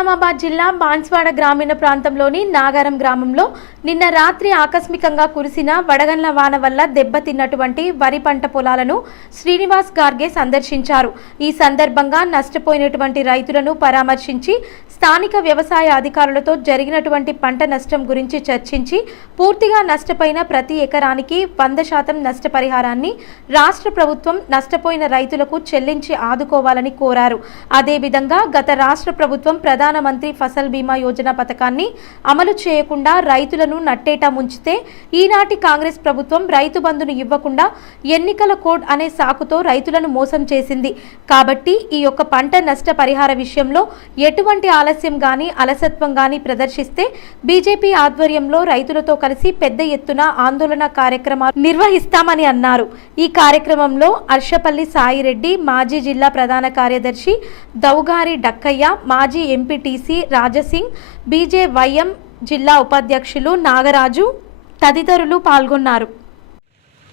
నిజామాబాద్ జిల్లా బాన్స్వాడ గ్రామీణ ప్రాంతంలోని నాగారం గ్రామంలో నిన్న రాత్రి ఆకస్మికంగా కురిసిన వడగండ్ల వాన వల్ల దెబ్బతిన్నటువంటి వరి పంట పొలాలను శ్రీనివాస్ గార్గే సందర్శించారు. ఈ సందర్భంగా నష్టపోయినటువంటి రైతులను పరామర్శించి స్థానిక వ్యవసాయ అధికారులతో జరిగినటువంటి పంట నష్టం గురించి చర్చించి పూర్తిగా నష్టపోయిన ప్రతి ఎకరానికి 100% నష్టపరిహారాన్ని రాష్ట్ర ప్రభుత్వం నష్టపోయిన రైతులకు చెల్లించి ఆదుకోవాలని కోరారు. అదేవిధంగా గత రాష్ట్ర ప్రభుత్వం ప్రధానమంత్రి ఫసల్ బీమా యోజన పథకాన్ని అమలు చేయకుండా రైతులను నట్టేటా ముంచితే ఈనాటి కాంగ్రెస్ ప్రభుత్వం రైతు బంధును ఇవ్వకుండా ఎన్నికల కోడ్ అనే సాకుతో రైతులను మోసం చేసింది. కాబట్టి ఈ యొక్క పంట నష్ట పరిహార విషయంలో ఎటువంటి ఆలస్యం గాని అలసత్వం గాని ప్రదర్శిస్తే బీజేపీ ఆధ్వర్యంలో రైతులతో కలిసి పెద్ద ఎత్తున ఆందోళన కార్యక్రమాలు నిర్వహిస్తామని అన్నారు. ఈ కార్యక్రమంలో అర్షపల్లి సాయిరెడ్డి, మాజీ జిల్లా ప్రధాన కార్యదర్శి దౌగారి డక్కయ్య, మాజీ ఎంపీటీసీ రాజసింగ్, బీజేవైఎం జిల్లా ఉపాధ్యక్షులు నాగరాజు తదితరులు పాల్గొన్నారు.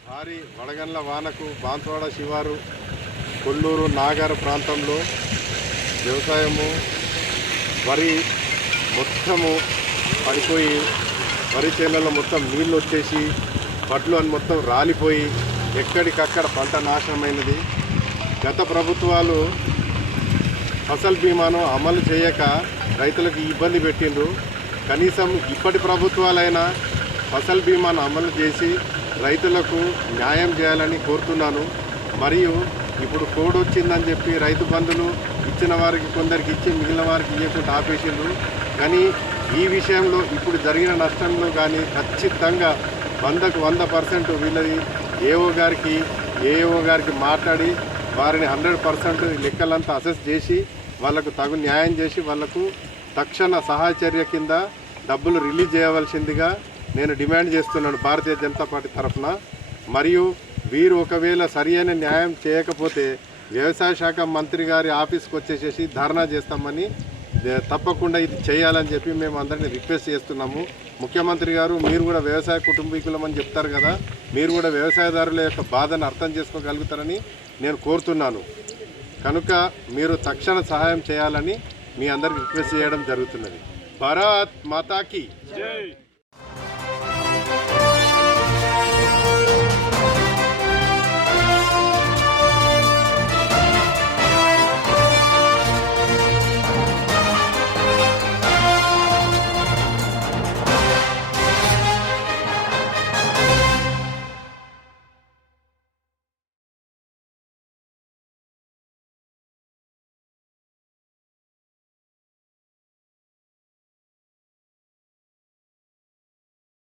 భారీ వడగండ్ల వానకు బాన్స్వాడ శివారు, కొల్లూరు, నాగార ప్రాంతంలో వ్యవసాయము వరి మొత్తము పడిపోయి వరి చేనులలో మొత్తం నీళ్ళు వచ్చేసి వడ్లు అని మొత్తం రాలిపోయి ఎక్కడికక్కడ పంట నాశనమైనది. గత ప్రభుత్వాలు ఫసల్ బీమాను అమలు చేయక రైతులకు ఇబ్బంది పెట్టిండ్రు. కనీసం ఇప్పటి ప్రభుత్వాలైనా ఫసల్ బీమాను అమలు చేసి రైతులకు న్యాయం చేయాలని కోరుతున్నాను. మరియు ఇప్పుడు కోడ్ వచ్చిందని చెప్పి రైతు బంధులు ఇచ్చిన వారికి కొందరికి ఇచ్చి మిగిలిన వారికి ఇవ్వకుండా ఆపేసిండ్రు. కానీ ఈ విషయంలో ఇప్పుడు జరిగిన నష్టంలో కానీ ఖచ్చితంగా 100కు 100% వీళ్ళది ఏఓ గారికి మాట్లాడి వారిని 100% లెక్కలంతా అసెస్ చేసి వాళ్లకు తగు న్యాయం చేసి వాళ్లకు తక్షణ సహాయ చర్య కింద డబ్బులు రిలీజ్ చేయవలసిందిగా నేను డిమాండ్ చేస్తున్నాను భారతీయ జనతా పార్టీ తరఫున. మరియు వీరు ఒకవేళ సరి అయిన న్యాయం చేయకపోతే వ్యవసాయ శాఖ మంత్రి గారి ఆఫీస్కి వచ్చేసేసి ధర్నా చేస్తామని, తప్పకుండా ఇది చేయాలని చెప్పి మేము అందరినీ రిక్వెస్ట్ చేస్తున్నాము. ముఖ్యమంత్రి గారు, మీరు కూడా వ్యవసాయ కుటుంబీకులమని చెప్తారు కదా, మీరు కూడా వ్యవసాయదారుల యొక్క బాధను అర్థం చేసుకోగలుగుతారని నేను కోరుతున్నాను. కనుక మీరు తక్షణ సహాయం చేయాలని మీ అందరికి రిక్వెస్ట్ చేయడం జరుగుతున్నది. భారత్ మాతాకి జై.